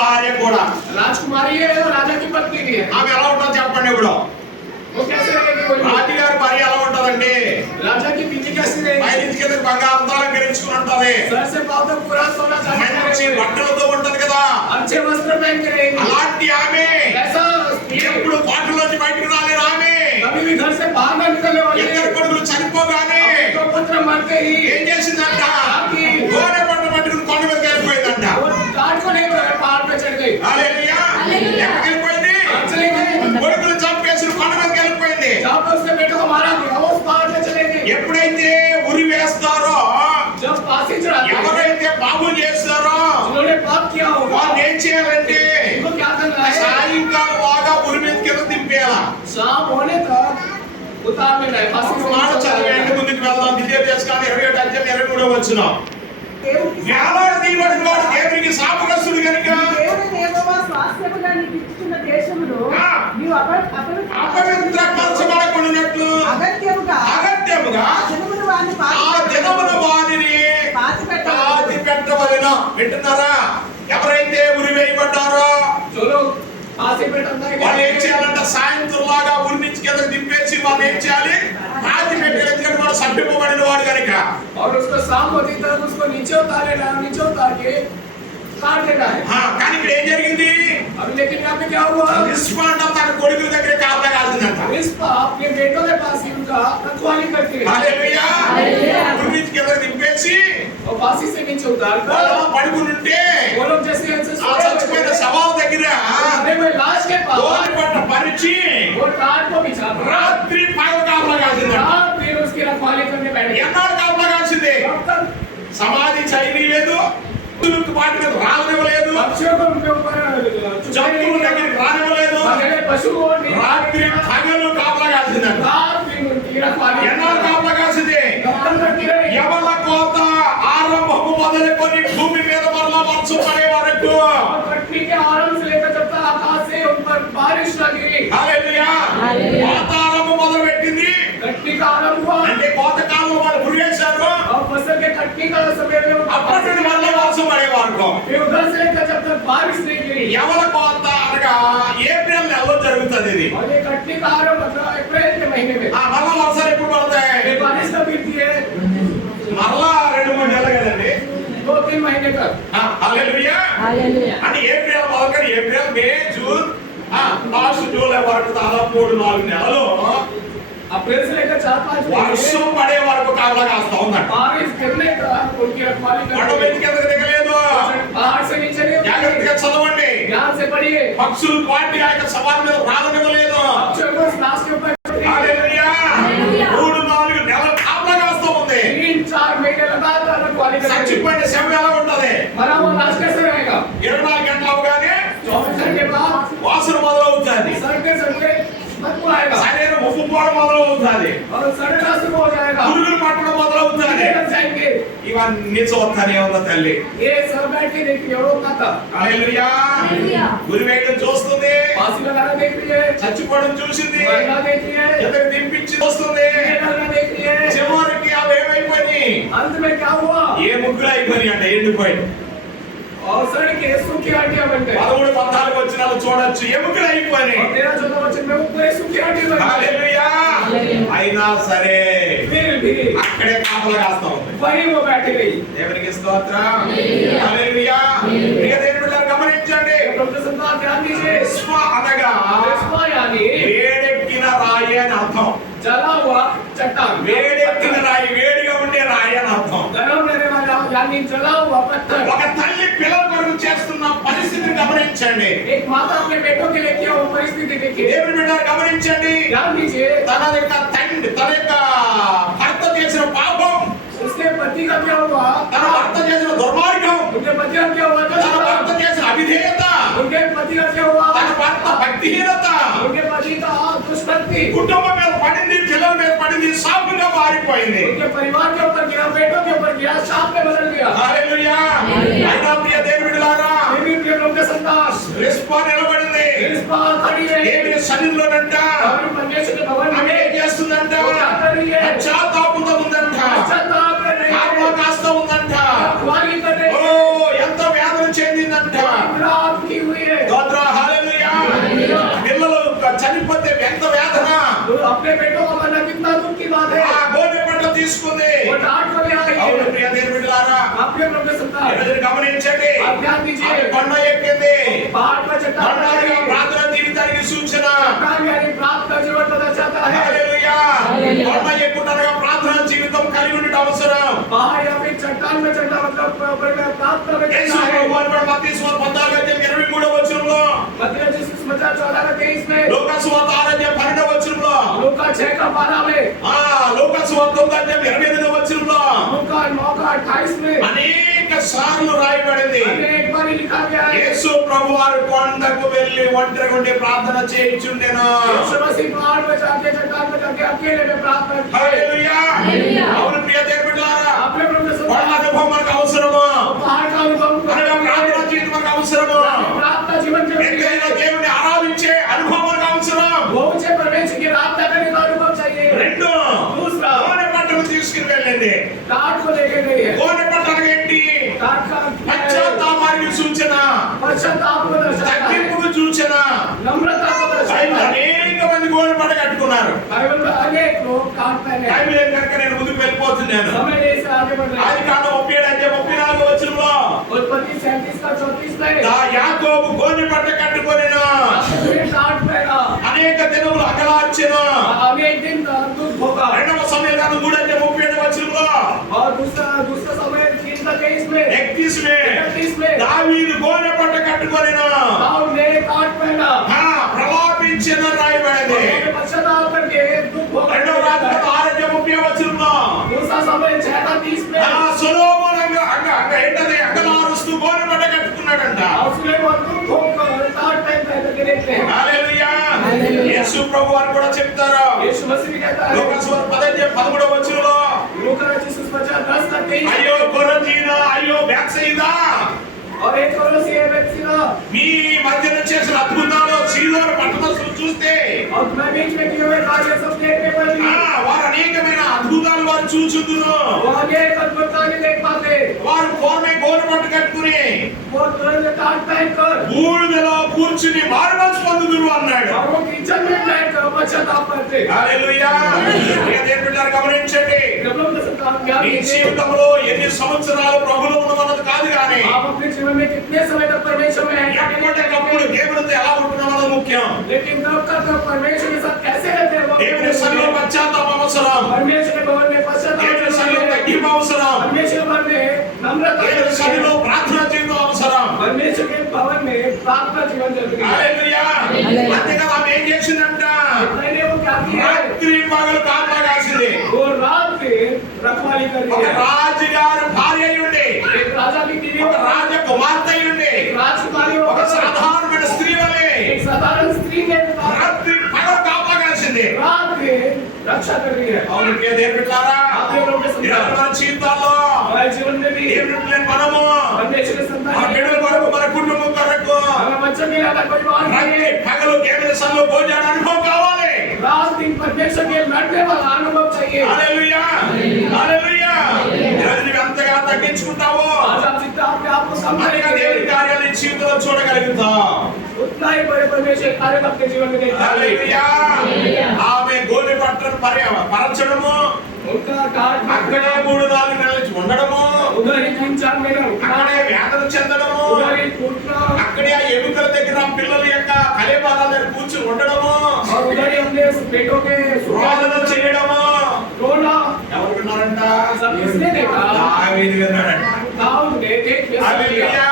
భార్య కూడా राजकुमारी है और राजा की पत्नी भी है। ఆమె ఎలా ఉంటుందో చెప్పండి ఇప్పుడు वो कैसे रहेगी कोई? రాజుగారి భార్య ఎలా ఉంటదండి राजा की बीवी कैसी रहेगी? పైనుంచి కింద బంగారం ధరించుకుని ఉంటది सर से पांव तक पूरा सोना चांदी మంచి रहेगी। బట్టలతో ఉంటది కదా अच्छे वस्त्र पहन के रहेगी। అలాంటి ఆమె ऐसा स्त्री ఎప్పుడు కోటలోంచి బయటకు రాలేరు ఆమె कभी भी घर से बाहर न निकलने वाली है। ఇద్దరు కొడుకులు చనిపోగానే तो पुत्र मरते ही ఏం చేసిందంట గోనె పంట పట్టుకుని కొండ మీదకి వెళ్ళిపోయిందంట वो काट को नहीं पहाड़ पे चढ़ गई। హల్లెలూయా ఎక్కడికి వెళ్ళిపోయింది चले गए। కొడుకులు చంపేసి కొండ మీదకి వెళ్ళిపోయింది जहाँ पे उसने बेटे को मारा गया वो उस पहाड़ पे चले गए। ఎప్పుడైతే ఉరి వేస్తారో जब फांसी चढ़ाते हैं, ఎవరైతే పాపం చేస్తారో जिन्होंने पाप किया होगा వాళ్ళు ఏం చేయాలంటే उनको क्या करना है? సాయంకాలం బాగా ఉరి మీద కింద దింపేయాలి शाम होने तक उतार में रहे फांसी ఒక से మాట नीचे చదివేయండి ముందుకు వెళ్దాం ద్వితీయోపదేశకాండం 27:23 వేలాడదీయబడిన వాడు దేవునికి శాపగ్రస్తుడు గనుక స్వాస్థ్యముగా నీకు ఇచ్చిన దేశములో ఆ. నీవు అపవిత్రపరచబడకుండానట్లు అగత్యముగా అగత్యముగా జనమును వారిని ఆ దినమున వారిని పాతి పెట్టవలెను. వింటున్నారా? ఎవరైతే ఉరి వేయబడ్డారో जो लोग फांसी पे टंगाए వాళ్ళు ఏం गए చేయాలంటే సాయంత్రం లాగా ఉరి నుంచి కింద దింపేసి వాళ్ళు ఏం చేయాలి పాతి పెట్టాలి. ఎందుకంటే వాడు సభ్యపబడిన వాడు కనుక और उसको शाम होती तक उसको नीचे उतार के काट देना है। కానీ ఇక్కడ ఏం జరిగింది? अभी लेकिन यहाँ पे क्या हुआ? రిస్పాండ్ తన కొడుకుల దగ్గర కాపలా కాల్సిందంట. रिस्पा अपने बेटों के पास ही उनका रखवाली करती है హల్లెలూయా. ఉరి నుంచి కింద దింపేసి और फांसी से नीचे उतार వాళ్ళు कर పడుకుని ఉంటే वो लोग जैसे ऐसे ఆ చచ్చిపోయిన శవాల దగ్గర अरे मैं लाश के पास గోలి పట్ట పరిచి वो टाट को बिछा कर రాత్రి పగలు కాపలా కాల్సిందంట. रात फिर उसकी रखवाली करने बैठ गया। ఎన్నాడు కాపలా కాల్సింది? तब तक సమాధి చేయలేదు, పాటి మీద రానివ్వలేదు, पक्षियों को उनके ऊपर జంతువుల దగ్గరికి రానివ్వలేదు. बगैर पशु और రాత్రి పగలు కాపలా కాల్సిందంట. रात दिन उनकी रखवाली ఎన్నాడు కాపలా కాల్సింది? कब तक करती रही? యవన కోత ఆరంభము మొదలుకొని భూమి మీద మరలా వర్షం పడే వరకు और कटनी के आरंभ से लेकर जब तक आकाश से उन पर बारिश लगी। హల్లెలూయా. కోత ఆరంభం మొదలు పెట్టింది कटनी का आरंभ हुआ అంటే కోత కాలంలో వాళ్ళు గురివేశారు. और फसल के कटनी का समय में उनका అప్పటి నుండి మరలా వర్షం పడే వరకు फिर उधर से लेकर जब तक बारिश नहीं गिरी। యవన కోత అనగా ఏప్రిల్ నెలలో జరుగుతుంది ఇది. और ये कटनी का आरंभ मतलब अप्रैल के महीने में। మరలా వర్షాలు ఎప్పుడు పడతాయి? ये बारिश कब गिरती है? మరలా 2-3 నెలలు కదండి. 2-3 महीने तक। హల్లెలూయా. అంటే ఏప్రిల్ మొదలుకొని ఏప్రిల్, మే, జూన్, లాస్ట్ జూలై వరకు దాదాపు 3-4 నెలలు अप्रैल से लेकर 4-5 వర్షం महीने పడే వరకు కాపలా కాస్తా ఉందంట. बारिश गिरने तक उनकी रखवाली కొండ करते మీదకి ఎందుకు దిగలేదు? बाहर से नीचे नहीं उतरे। జాగ్రత్తగా చదవండి. ध्यान से पढ़िए। పక్షులు వాటి ఆ యొక్క సవాల్ మీద రానివ్వలేదు. बच्चों को स्नान के ऊपर హల్లెలూయా. 3-4 నెలలు కాపలా కాస్తా ఉంది. 3-4 महीने लगातार रखवाली करते। చచ్చిపోయిన శవం ఎలా ఉంటది? मरा हुआ लाश कैसे रहेगा? 24 గంటలు అవగానే 24 घंटे बाद వాసన మొదలవుతుంది. सड़ते सड़ते बदबू आएगा శరీరం ఉబ్బుకోవడం మొదలవుతుంది. और सड़ना शुरू हो जाएगा। పురుగులు పట్టడం మొదలవుతుంది. कीड़े लग जाएंगे। ఇవన్నీ చూస్తానే ఉన్న తల్లి. ये सब बैठ के देखिए और रोकना था। హల్లెలూయా. గురి వేయడం చూస్తుంది, फांसी लगाना देख रही है, చచ్చిపోవడం చూసింది, मरना देख रही है, ఎదురు దింపించి చూస్తుంది. मरना देख रही है। చివరికి అవి ఏమైపోయినాయి? अंत में क्या हुआ? ఏ ముగ్గులు అయిపోయినాయి అంటే ఎండిపోయి. और सड़ के सूखी हड्डियां बन गई। 13-14 వచనాలు చూడొచ్చు. ఎముకలు అయిపోయినాయి. और 13-14 वचन में वो पूरे सूखी हड्डी बन गई। హల్లెలూయా. అయినా సరే फिर भी అక్కడే కాపలా కాస్తా ఉంది. वही वो बैठी रही। దేవునికి స్తోత్రం. హల్లెలూయా. ప్రియ దేవుని బిడ్డలారా గమనించండి. प्रभु संतान ध्यान दीजिए। విశ్వ అనగా रिस्पा यानी వేడెక్కిన రాయి అని అర్థం. जला हुआ चट्टान। వేడెక్కిన రాయి, వేడిగా ఉండే రాయి అని అర్థం. गरम रहने वाला यानी जला हुआ पत्थर। ఒక తల్లి పిల్లల కొరకు చేస్తున్న పరిస్థితిని గమనించండి. एक माता अपने बेटों के लिए किया वो परिस्थिति देखिए। దేవుని బిడ్డలారా గమనించండి. ध्यान दीजिए। తన యొక్క భర్త చేసిన పాపం, उसके पति का क्या हुआ? తన భర్త చేసిన దుర్మార్గం, उनके पति का क्या हुआ? తన భర్త చేసిన అవిధేయత, उनके पति का क्या हुआ? తన భర్త భక్తిహీనత उनके पति का दुष्कृति కుటుంబం మీద పడింది, పిల్లల మీద పడింది, శాపంగా మారిపోయింది. उनके परिवार के ऊपर गिरा, बेटों के ऊपर गिरा, शाप में बदल गया। హల్లెలూయా. అయినా ప్రియ దేవుని బిడ్డలారా देवी के लोग के संतान రిస్పా నిలబడింది. इस बार खड़ी है। దేవుని సన్నిధిలోనంట और परमेश्वर के भवन ఆమె में ఏం చేస్తుందంట? పశ్చాత్తాపంతో ఉందంట. पश्चाताप कर रही है, కాపలా కాస్తా ఉందంట. रखवाली कर रही ఓ है, ఎంత వేదన చెందిందంట. रात की अपने बेटों को मरना कितना दुख की बात है। ఆ గోనె పట్ట తీసుకుంది. वो डांट कर ले आई అవును है। ప్రియ దేవుని బిడ్డలారా, आपने प्रभु के संतान ఈ రోజున గమనించండి. आप ध्यान दीजिए। ఆమె కొండ ఎక్కింది. पहाड़ पर चट्टान కొండగా पर ప్రార్థన జీవితానికి సూచన. चट्टान यानी प्रार्थना जीवन को दर्शाता है। హల్లెలూయా. కొండ ఎక్కుటనగా ప్రార్థన జీవితం కలిగి ఉండటం అవసరం. पहाड़ या फिर चट्टान में चढ़ना मतलब प्रार्थना में యేసు चढ़ना है। ప్రభువారు కూడా మత్తయి సువార్త 14:23 వచనంలో, मत्ती 14:23 లూకా సువార్త 6:12 लूका 6:12 में ఆ లూకా సువార్త 9:28 వచనంలో लूका 9:28 में అనేక సార్లు రాయబడింది. एक बार ही लिखा गया है। యేసు ప్రభువారు కొండకు వెళ్లి ఒంటరిగా ఉండి ప్రార్థన చేయుచుండెను. यीशु मसीह पहाड़ पर जाके चट्टान पर जाके अकेले में प्रार्थना की। హల్లెలూయా. అవును ప్రియ దేవుని బిడ్డలారా, आपने प्रभु के కొండ संतान అనుభవం మనకు అవసరము. पहाड़ का अनुभव అనగా ప్రార్థన జీవితం మనకు అవసరము. प्रार्थना जीवन के ఎక్కడైనా దేవుని ఆరాధించే అనుభవం మనకు అవసరం. बहुचे परमेश्वर की प्रार्थना करने का अनुभव चाहिए। రెండు, दूसरा గోనె పట్టను తీసుకుని వెళ్ళండి. डांट को लेके गई है। గోనె పట్ట అనగా ఏంటి? डांट का పశ్చాత్తాపానికి సూచన, पश्चाताप को दर्शाता है। తగ్గింపుకు సూచన. नम्रता को బైబిల్ दर्शाता है। అనేక మంది గోనె పట్ట కట్టుకున్నారు. बाइबल में अनेक लोग काट पहने हैं। బైబిల్ ఏం కనుక నేను ముందుకు వెళ్ళిపోతున్నాను. समय नहीं से आगे बढ़ रहे हैं। ఆది కాండం 37:34 వచనంలో उत्पत्ति 37:34 में దా యాకోబు గోనె పట్ట కట్టుకొనెను. डांट पहना। అనేక దినములు అగలార్చెను. अनेक दिन दुख होगा। రెండవ సమయకాలం 3:37 వచనంలో और दूसरा समय 3:23 में 31 మే 31 में దావీదు గోనె పట్ట కట్టుకొనెను. दाऊद ने काट पहना। ఆ ప్రలాపించెను రాయబడింది. उन्होंने पश्चाताप करके दुख होगा। రెండవ రాజులు 6:30 వచనంలో दूसरा समय 6:30 में ఆ సొలొమోను ఏంటది అగలారుస్తూ గోనె పట్ట కట్టుకున్నాడంట. और सुलेमान दुख होकर काट पहन करके देखते हैं। హల్లెలూయా. యేసు ప్రభు వారు కూడా చెప్తారు. यीशु मसीह भी कहता है లూకా సువార్త 10:13 వచనంలో, लूका 10:10 అయ్యో కొరజీనా, అయ్యో బేత్సయిదా, और एक कोलोसी है बेत्सिदा మీ మధ్యన చేసిన అద్భుతాలు సీదోను పట్టణస్తులు చూస్తే और मैं बीच में किए हुए कार्य सब देखने पर भी వారు అనేకమైన అద్భుతాలు వారు చూచుదురు. वो अनेक अद्भुतता नहीं देख पाते। వారు పూర్వమే గోనె పట్టు కట్టుకుని वो तुरंत काट पहन कर బూడిదలో కూర్చుని మారుమనసు పొందుదురు అన్నాడు. और वो किचन में बैठ कर पश्चाताप करते। హల్లెలూయా. ఇక దేవుని బిడ్డలారా గమనించండి. जब लोग संतान ज्ञान నీ देते జీవితంలో ఎన్ని సంవత్సరాలు ప్రభువులో ఉన్నమన్నది కాదు కానీ आप अपने जीवन में कितने समय तक परमेश्वर में हैं ఎప్పటికప్పుడు దేవునితో ఎలా ఉంటున్నామన్నది ముఖ్యం. लेकिन तब का तब परमेश्वर के साथ कैसे रहते हैं वो దేవుని సన్నిధిలో పశ్చాత్తాపం అవసరం. परमेश्वर के भवन में पश्चाताप దేవుని సన్నిధిలో తగ్గింపు అవసరం. परमेश्वर भवन में नम्रता దేవుని సన్నిధిలో ప్రార్థన జీవితం అవసరం. परमेश्वर के भवन में प्रार्थना जीवन जरूरी है। హల్లెలూయా. అంతేకాదు ఆమె ఏం చేసిందంట? मैंने वो क्या किया है? రాత్రి పగలు కాపలా కాసింది. वो रात में रखवाली कर रही ఒక है। రాజుగారి భార్య అయి ఉండి, एक राजा की बीवी ఒక రాజకుమార్తె అయి ఉండి, एक राजकुमारी ఒక होकर సాధారణమైన స్త్రీ వలె एक साधारण स्त्री के రాత్రి పగలు కాపలా కాసింది. रात में रक्षा कर रही है। అవును ప్రియ దేవుని బిడ్డలారా, ఈరోజు మన జీవితాల్లో हमारे जीवन में भी దేవుని బిడ్డలైన మనము परमेश्वर के మన संतान బిడ్డల కొరకు, మన కుటుంబం కొరకు हमें बच्चों के लिए परिवार के రాత్రి लिए పగలు దేవుని సన్నిధిలో భోజన అనుభవం కావాలి. रात दिन परमेश्वर के लड़ने वाला अनुभव चाहिए। హల్లెలూయా. హల్లెలూయా. ఈరోజు నువ్వు ఎంతగా తగ్గించుకుంటావో आज आप जितना अपने आप को అంతగా దేవుని समझेंगे కార్యాలు నీ జీవితంలో చూడగలుగుతావు. उतना ही बड़े परमेश्वर कार्य अपने जीवन में देखते हैं। హల్లెలూయా. ఆమె గోనె పట్టను పరచడము, उनका काट అక్కడే 3-4 నెలల నుంచి ఉండడము, उधर ही 3-4 महीने रुकना, అక్కడే వేదన చెందడము, उधर ही टूटना అక్కడే ఆ ఎముకల దగ్గర ఆ పిల్లల యొక్క కలేపాల దగ్గర కూర్చుని ఉండడము, और उधर ही अपने बेटों के రోదన చేయడము. रोना ఎవరు విన్నారంట? सब किसने देखा? దావీదు విన్నాడంట. दाऊद ने देख के सुन लिया। హల్లెలూయా.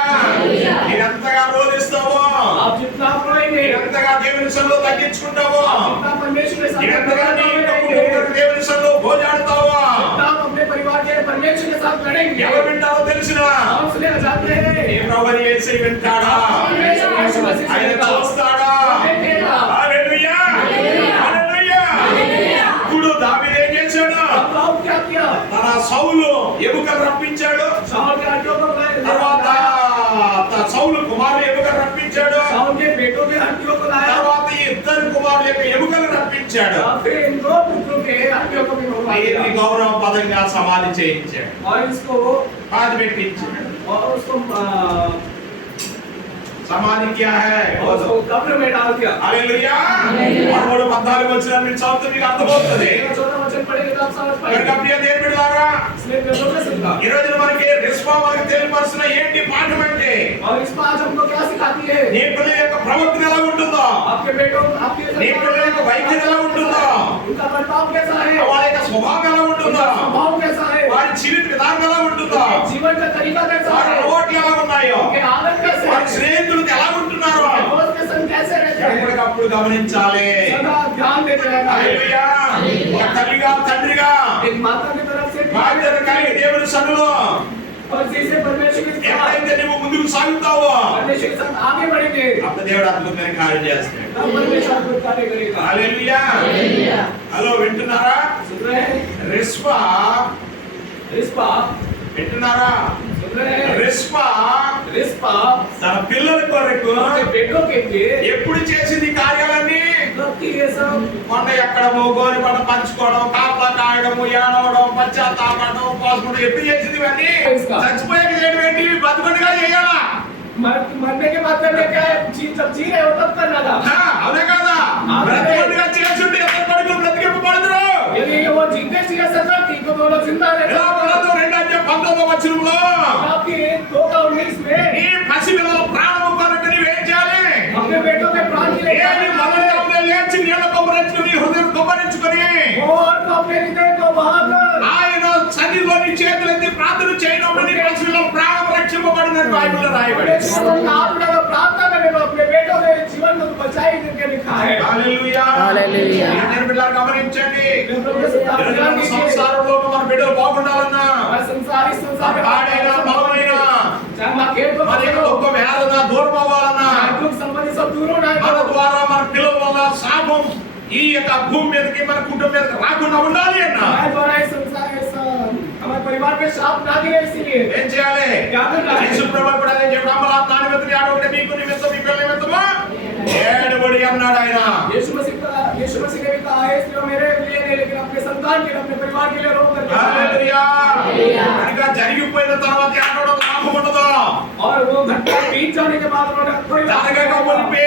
నీవెంతగా రోదిస్తావో, आप जितना रोएंगे, నీవెంతగా దేవుని సన్నిధిలో తగ్గించుకుంటావో, जितना परमेश्वर के साथ నీవెంతగా నీ యొక్క रहेंगे, కుటుంబం దేవుని సన్నిధిలో భోజాడుతావో, जितना आप अपने परिवार के परमेश्वर के साथ लड़ेंगे, ఎవరు వింటారో తెలిసిన हम उसने जाते हैं నీ ప్రభువు యేసు వింటాడా? ఆయన చూస్తాడా? देखेगा। హల్లెలూయా. హల్లెలూయా. ఇప్పుడు దావీదు ఏం చేశాడు? अब दाऊद क्या किया? తన సౌలు ఎముకలు రప్పించాడు. शाऊल के हड्डियों को తర్వాత సౌలు కుమారులు ఎముకలు రప్పించాడు. शाऊल के बेटों के हड्डियों को लाया, తర్వాత ఈ ఇద్దరు కుమారుల యొక్క ఎముకలు రప్పించాడు. और फिर इन दो पुत्रों के हड्डियों को भी मंगवा దీన్ని दिया గౌరవ పదంగా సమాధి చేయించాడు, और इसको పాతి పెట్టించాడు. और उसको समाधि क्या है? और उसको कब्र में डाल दिया। हालेलुया। 13-14 వచనాలు మీరు చదివితే మీకు అర్థమవుతుంది. 14 वचन पढ़ेंगे तो आप समझ కనుక पाएंगे। ప్రియ దేవుని బిడ్డలారా, इसलिए प्रिय लोगों सुनना। ఈ రోజు మనకి రిస్పా మనకి తెలియపరుస్తున్న ఏంటి పాఠం అంటే, और इस पर आज हमको क्या सिखाती है? నీ పిల్లల యొక్క ప్రవర్తన ఎలా ఉంటుందో, आपके बेटों आपके నీ పిల్లల యొక్క వైఖరి ఎలా ఉంటుందో, उनका बर्ताव कैसा है? వాళ్ళ యొక్క స్వభావం ఎలా ఉంటుందో, उनका स्वभाव कैसा है? వారి జీవిత విధానం ఎలా ఉంటుందో, जीवन का तरीका कैसा వారి है? అలవాట్లు ఎలా ఉన్నాయో, उनके आदत कैसे వారి है? స్నేహితులతో ఎలా ఉంటున్నారో दोस्त के संग कैसे रहते हैं? ఎప్పటికప్పుడు గమనించాలి. सदा ध्यान देते रहना है। హల్లెలూయా. ఒక తల్లిగా తండ్రిగా एक माता की तरफ से బాధ్యత కలిగి దేవుని సన్నిధిలో और जैसे परमेश्वर के साथ ఎప్పుడైతే నువ్వు ముందుకు సాగుతావో परमेश्वर के साथ आगे बढ़ेंगे అప్పుడు దేవుడు అద్భుతమైన కార్యం చేస్తాడు. तब परमेश्वर अद्भुत कार्य करेगा। హల్లెలూయా. హలో వింటున్నారా? सुन रहे हैं? రిస్పా रिस्पा వింటున్నారా? सुन रहे हैं? రిస్పా रिस्पा తన పిల్లల కొరకు अपने बेटों के लिए ఎప్పుడు చేసింది కార్యాలన్నీ? करती है सब। మొన్న ఎక్కడమో గోరి పంట పంచుకోవడం, కాపలా కాయడము, ఏడవడం, పశ్చాత్తాపడడం, ఉపవాసం ఎప్పుడు చేసింది ఇవన్నీ? చచ్చిపోయాక చేయడం ఏంటి? బతుకుండగా చేయాలా? मरने के बाद करने क्या है? जब जी रहे हो तब करना था। హా, అవునే కదా? బ్రతుకుండగా చేసుంటే ఎంత కొడుకులు బ్రతికింపబడదురు? यदि वो जीते जी सत्तर थी तो दोनों जिंदा ఎలా रहते। ఉండదు? 2:19 వచనంలో आपकी 2:19 में నీ పసిపిల్లల ప్రాణము కొరకు నువ్వేం చేయాలి? अपने बेटों के प्राण के लिए ఏమి మొదలు లేచి నీళ్ళ కొబ్బరించుకుని హృదయం కొబ్బరించుకుని और तो अपने हृदय को बहाकर ఆయన సన్నిధిలో నీ చేతులెత్తి ప్రార్థన చేయడం నీ పసిపిల్లల ప్రాణం రక్షింపబడినట్టు బైబిల్లో రాయబడింది. आप लोग प्रार्थना करने को अपने बेटों के जीवन को बचाई करके लिखा है। హల్లెలూయా. హల్లెలూయా. నేను బిడ్డలారా గమనించండి. संसार ఈరోజు మన సంసారంలో మన బిడ్డలు బాగుండాలన్నా, इस संसार में ఆడైనా మగమైనా, चाहे मां खेत को మన యొక్క దుఃఖ వేదన దూరం అవ్వాలన్నా, दुख संबंधी सब दूर होना है। మన ద్వారా మన పిల్లల వల్ల శాపం ఈ యొక్క భూమి మీదకి మన కుటుంబం మీదకి రాకుండా ఉండాలి అన్న हमारे द्वारा इस संसार हमारे परिवार में श्राप ना गिरे, इसीलिए ఏం చేయాలి? क्या करना है? యేసు ప్రభువు కూడా అదే చెప్పాడు, అమలాత్మ నిమిత్తం ఆడొకటి మీకు నిమిత్తం మీ పిల్లల నిమిత్తమా ఏడబడి అన్నాడు ఆయన. यीशु मसीह ने भी कहा है, इसलिए मेरे लिए नहीं लेकिन अपने संतान के लिए, अपने परिवार के लिए रो करके कहा है। హల్లెలూయా. కనుక జరిగిపోయిన తర్వాత ఆడడం లాభం ఉండదు. और वो घटना बीत जाने के बाद उन्होंने कोई జరగక మునిపే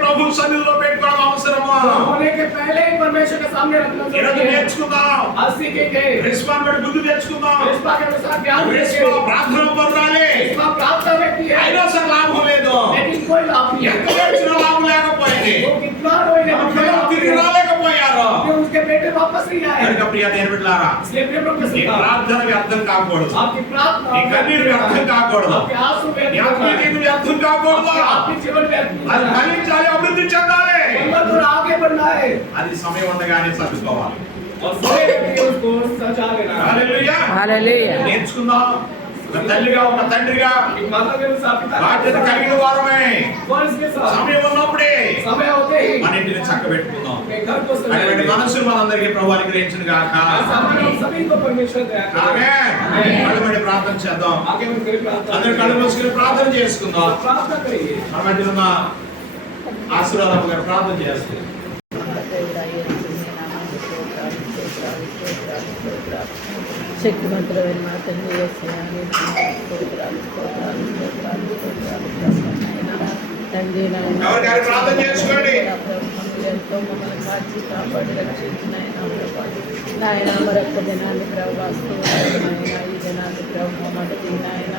ప్రభు సన్నిధిలో పెట్టుకోవడం అవసరమా? होने के पहले ही परमेश्वर के सामने रखना ఈరోజు जरूरी है। నేర్చుకుందాం. आज सीखेंगे రిస్పాన్ బట్టి బుద్ధి తెచ్చుకుందాం. रिस्पा के अनुसार ज्ञान రిస్పా देंगे। ప్రార్థన పర్రాలి. रिस्पा प्राप्त व्यक्ति है అయినా సరే లాభం లేదు. लेकिन कोई लाभ नहीं ఎంత है। నేర్చినా లాభం లేకపోయింది. वो कितना रोए మన लेकिन कोई పిల్లలు लाभ తిరిగి नहीं है। రాలేకపోయారు. क्योंकि उसके बेटे वापस नहीं आए। కనుక ప్రియ దేవుని బిడ్డలారా, इसलिए प्रिय प्रभु నీ के ప్రార్థన వ్యర్థం కాకూడదు. आपकी प्रार्थना నీ కన్నీరు వ్యర్థం కాకూడదు. आपके आंसू నీ व्यर्थ ఆత్మీయ नहीं జీవితం వ్యర్థం కాకూడదు. है। आपके जीवन व्यर्थ అది नहीं है। ఫలించాలి, అభివృద్ధి చెందాలి. और आगे बढ़ना है అది సమయం ఉండగానే చదువుకోవాలి. और समय रहते उसको सजा लेना है। హల్లెలూయా. హల్లెలూయా. నేర్చుకుందాం. ఒక తల్లిగా ఒక తండ్రిగా एक माता के अनुसार पिता బాధ్యత కలిగిన వారమే वंश के साथ సమయం ఉన్నప్పుడే समय होते ही మన ఇంటిని చక్కబెట్టుకుందాం. अपने घर को అటువంటి सजाएंगे। మనసు మనందరికీ ప్రభువు అనుగ్రహించును గాక. ऐसा मन हम सभी को परमेश्वर दया करे। ఆమేన్. కళ్ళమడి ప్రార్థన చేద్దాం. आगे हम करें प्रार्थना। అందరూ కళ్ళు మూసుకుని ప్రార్థన చేసుకుందాం. प्रार्थना करिए। మన మధ్య ఉన్న ఆశీర్వాదం గారు ప్రార్థన చేస్తారు. శక్తివంతులైన మా తండ్రి యేసయ్య, స్తోత్రాలు, స్తోత్రాలు, స్తోత్రాలు, స్తోత్రాలు, నాయనా. తండ్రి నాయనా, ఎవరికైనా ప్రార్థన చేసుకోండి. ఎంతో మమ్మల్ని కాచి కాపాడి రక్షించిన నాయన మరొక్క దినాన్ని ప్రభావిస్తూ నాయన ఈ దినాన్ని ప్రభావ మొదటి నాయన